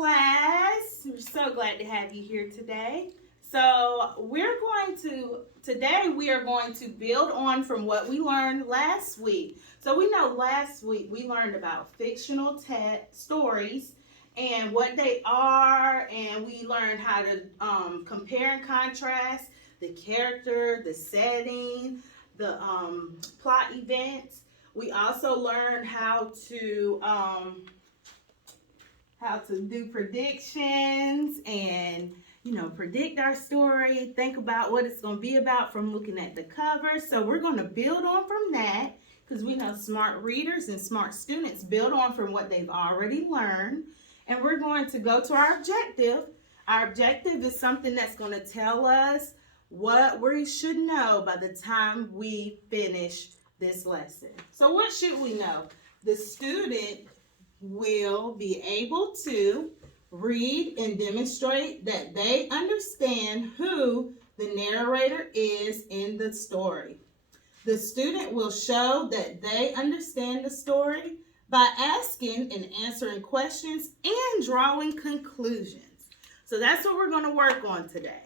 class. We're so glad to have you here today. So today we are going to build on from what we learned last week. So we know last week we learned about fictional stories and what they are, and we learned how to compare and contrast the character, the setting, the plot events. We also learned how to do predictions and predict our story, think about what it's going to be about from looking at the cover. So we're going to build on from that, because we know smart readers and smart students build on from what they've already learned. And we're going to go to our objective. Our objective is something that's going to tell us what we should know by the time we finish this lesson. So what should we know? The student will be able to read and demonstrate that they understand who the narrator is in the story. The student will show that they understand the story by asking and answering questions and drawing conclusions. So that's what we're going to work on today.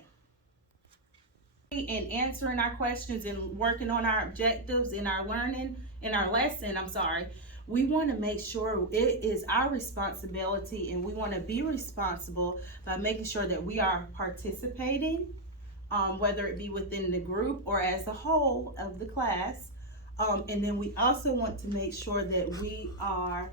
And answering our questions and working on our objectives in our lesson, we want to make sure it is our responsibility, and we want to be responsible by making sure that we are participating, whether it be within the group or as a whole of the class. And then we also want to make sure that we are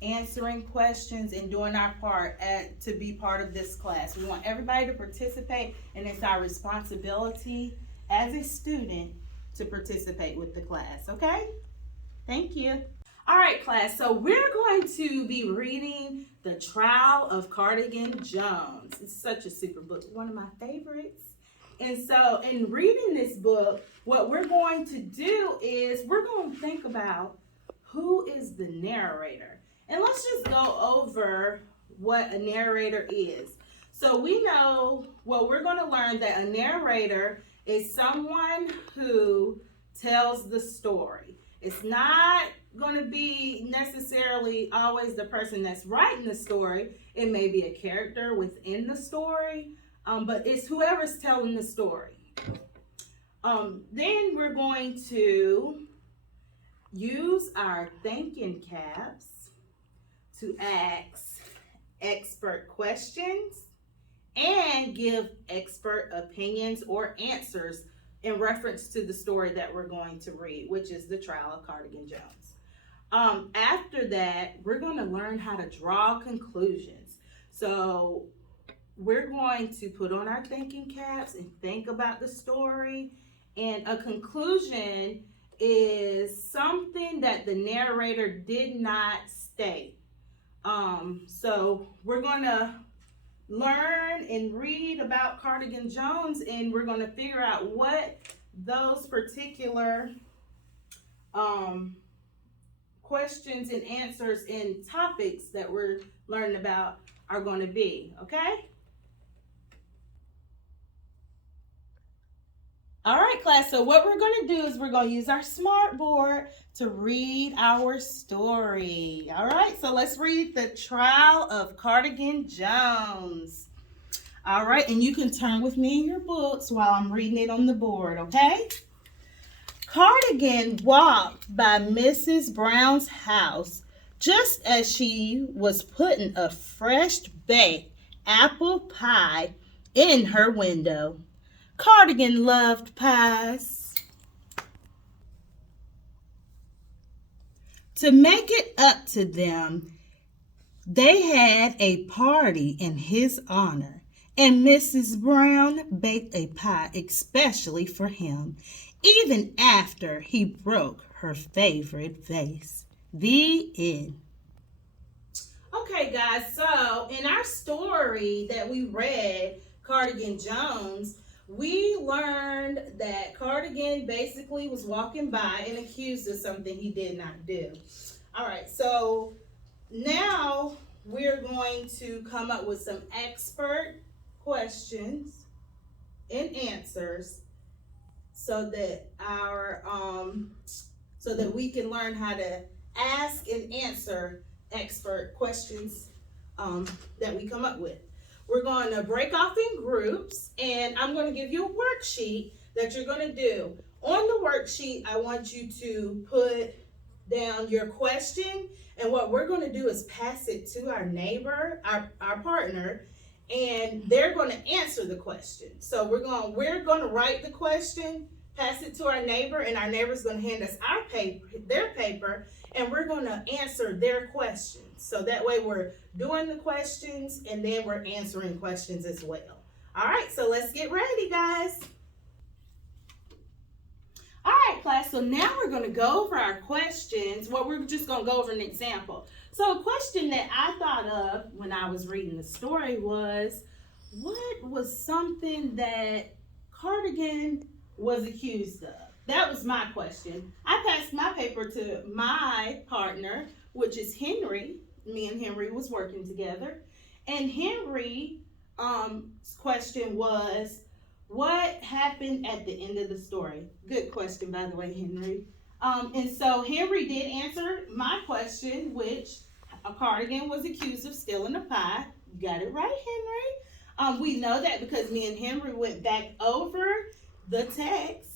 answering questions and doing our part to be part of this class. We want everybody to participate, and it's our responsibility as a student to participate with the class, okay? Thank you. All right, class, so we're going to be reading The Trial of Cardigan Jones. It's such a super book, one of my favorites. And so in reading this book, what we're going to do is we're going to think about who is the narrator. And let's just go over what a narrator is. So we know, we're going to learn that a narrator is someone who tells the story. It's not going to be necessarily always the person that's writing the story. It may be a character within the story, but it's whoever's telling the story. Then we're going to use our thinking caps to ask expert questions and give expert opinions or answers in reference to the story that we're going to read, which is The Trial of Cardigan Jones. After that, we're going to learn how to draw conclusions. So we're going to put on our thinking caps and think about the story. And a conclusion is something that the narrator did not state. So we're going to learn and read about Cardigan Jones, and we're going to figure out what those particular questions and answers and topics that we're learning about are going to be, okay? All right, class, so what we're going to do is we're going to use our smart board to read our story. All right, so let's read The Trial of Cardigan Jones. All right, and you can turn with me in your books while I'm reading it on the board, okay? Cardigan walked by Mrs. Brown's house just as she was putting a fresh baked apple pie in her window. Cardigan loved pies. To make it up to them, they had a party in his honor, and Mrs. Brown baked a pie especially for him, even after he broke her favorite vase. The end. Okay, guys, so in our story that we read, Cardigan Jones, we learned that Cardigan basically was walking by and accused of something he did not do. All right, so now we're going to come up with some expert questions and answers so that we can learn how to ask and answer expert questions that we come up with. We're going to break off in groups, and I'm going to give you a worksheet that you're going to do. On the worksheet, I want you to put down your question, and what we're going to do is pass it to our neighbor, our partner, and they're going to answer the question. So we're going to write the question, pass it to our neighbor, and our neighbor's going to hand us their paper, and we're going to answer their questions. So that way we're doing the questions and then we're answering questions as well. All right, so let's get ready, guys. All right, class, so now we're going to go over our questions. Well, we're just going to go over an example. So a question that I thought of when I was reading the story was, what was something that Cardigan was accused of? That was my question. I passed my paper to my partner, which is Henry. Me and Henry was working together. And Henry's question was, what happened at the end of the story? Good question, by the way, Henry. And so Henry did answer my question, which a Cardigan was accused of stealing a pie. You got it right, Henry. We know that because me and Henry went back over the text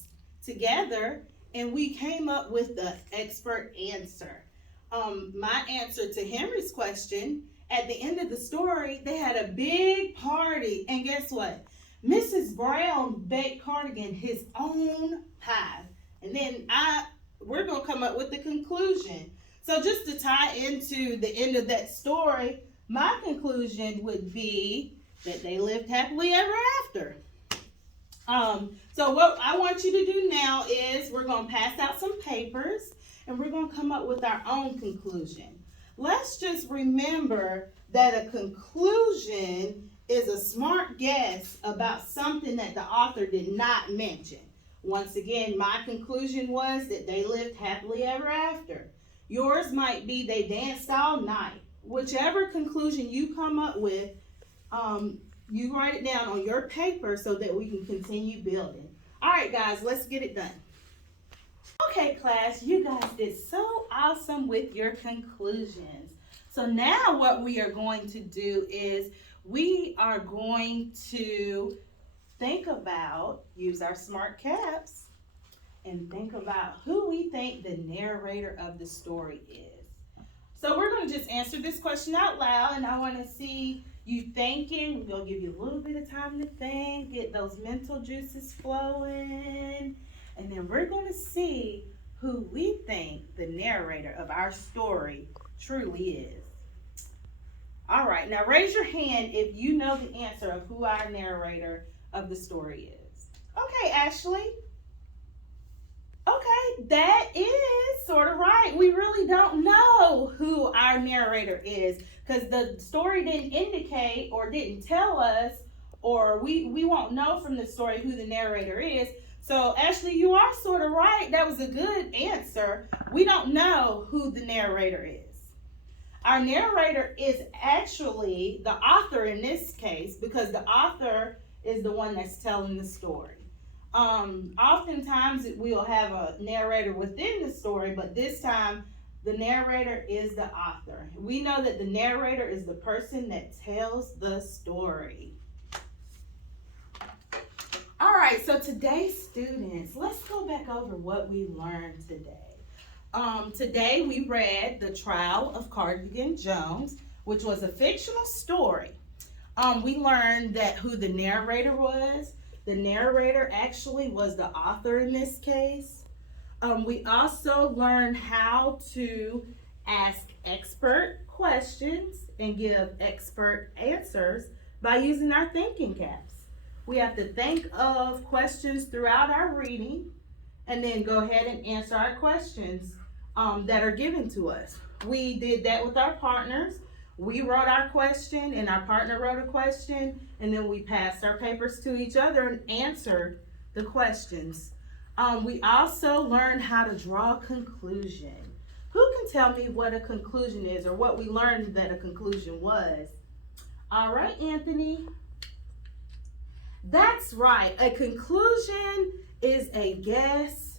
together and we came up with the expert answer. My answer to Henry's question, at the end of the story, they had a big party, and guess what? Mrs. Brown baked Cardigan his own pie. And then we're going to come up with the conclusion. So just to tie into the end of that story, my conclusion would be that they lived happily ever after. So what I want you to do now is we're going to pass out some papers and we're going to come up with our own conclusion. Let's just remember that a conclusion is a smart guess about something that the author did not mention. Once again, my conclusion was that they lived happily ever after. Yours might be they danced all night. Whichever conclusion you come up with, you write it down on your paper so that we can continue building. All right, guys, let's get it done. Okay, class, you guys did so awesome with your conclusions. So now what we are going to do is we are going to use our smart caps, and think about who we think the narrator of the story is. So we're going to just answer this question out loud, and I want to see you thinking. We're going to give you a little bit of time to think, get those mental juices flowing, and then we're going to see who we think the narrator of our story truly is. All right, now raise your hand if you know the answer of who our narrator of the story is. Okay, Ashley. Okay, that is sort of right. We really don't know who our narrator is because the story didn't indicate or didn't tell us, or we won't know from the story who the narrator is. So Ashley, you are sort of right. That was a good answer. We don't know who the narrator is. Our narrator is actually the author in this case because the author is the one that's telling the story. Oftentimes we'll have a narrator within the story, but this time the narrator is the author. We know that the narrator is the person that tells the story. All right, so today, students, let's go back over what we learned today. Today we read The Trial of Cardigan Jones, which was a fictional story. We learned that who the narrator was. The narrator actually was the author in this case. We also learned how to ask expert questions and give expert answers by using our thinking caps. We have to think of questions throughout our reading and then go ahead and answer our questions that are given to us. We did that with our partners. We wrote our question and our partner wrote a question, and then we passed our papers to each other and answered the questions. We also learned how to draw a conclusion. Who can tell me what a conclusion is or what we learned that a conclusion was? All right, Anthony. That's right. A conclusion is a guess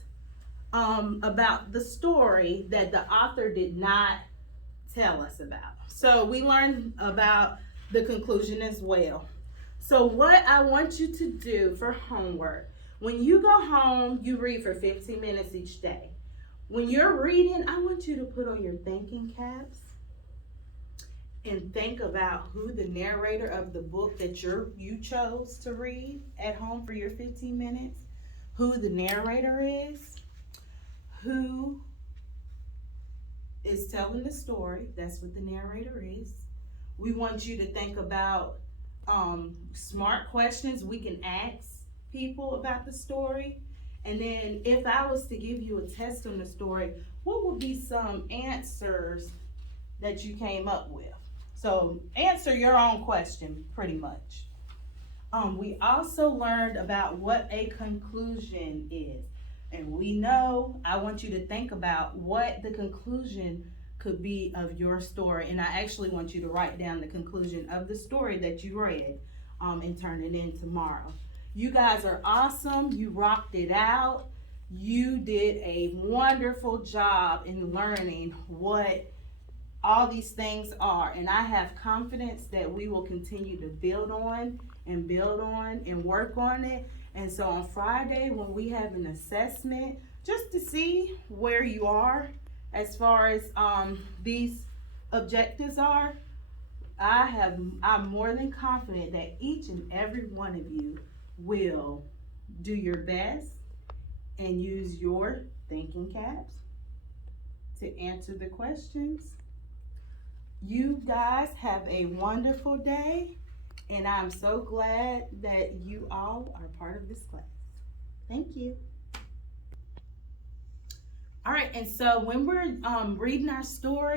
about the story that the author did not tell us about. So we learned about the conclusion as well. So what I want you to do for homework, when you go home, you read for 15 minutes each day. When you're reading, I want you to put on your thinking caps and think about who the narrator of the book that you chose to read at home for your 15 minutes, who the narrator is, who is telling the story. That's what the narrator is. We want you to think about smart questions we can ask people about the story. And then if I was to give you a test on the story, what would be some answers that you came up with? So answer your own question pretty much. We also learned about what a conclusion is. And we know, I want you to think about what the conclusion could be of your story. And I actually want you to write down the conclusion of the story that you read and turn it in tomorrow. You guys are awesome. You rocked it out. You did a wonderful job in learning what all these things are. And I have confidence that we will continue to build on and work on it. And so on Friday, when we have an assessment, just to see where you are as far as these objectives are, I'm more than confident that each and every one of you will do your best and use your thinking caps to answer the questions. You guys have a wonderful day, and I'm so glad that you all are part of this class. Thank you. All right, and so when we're reading our story,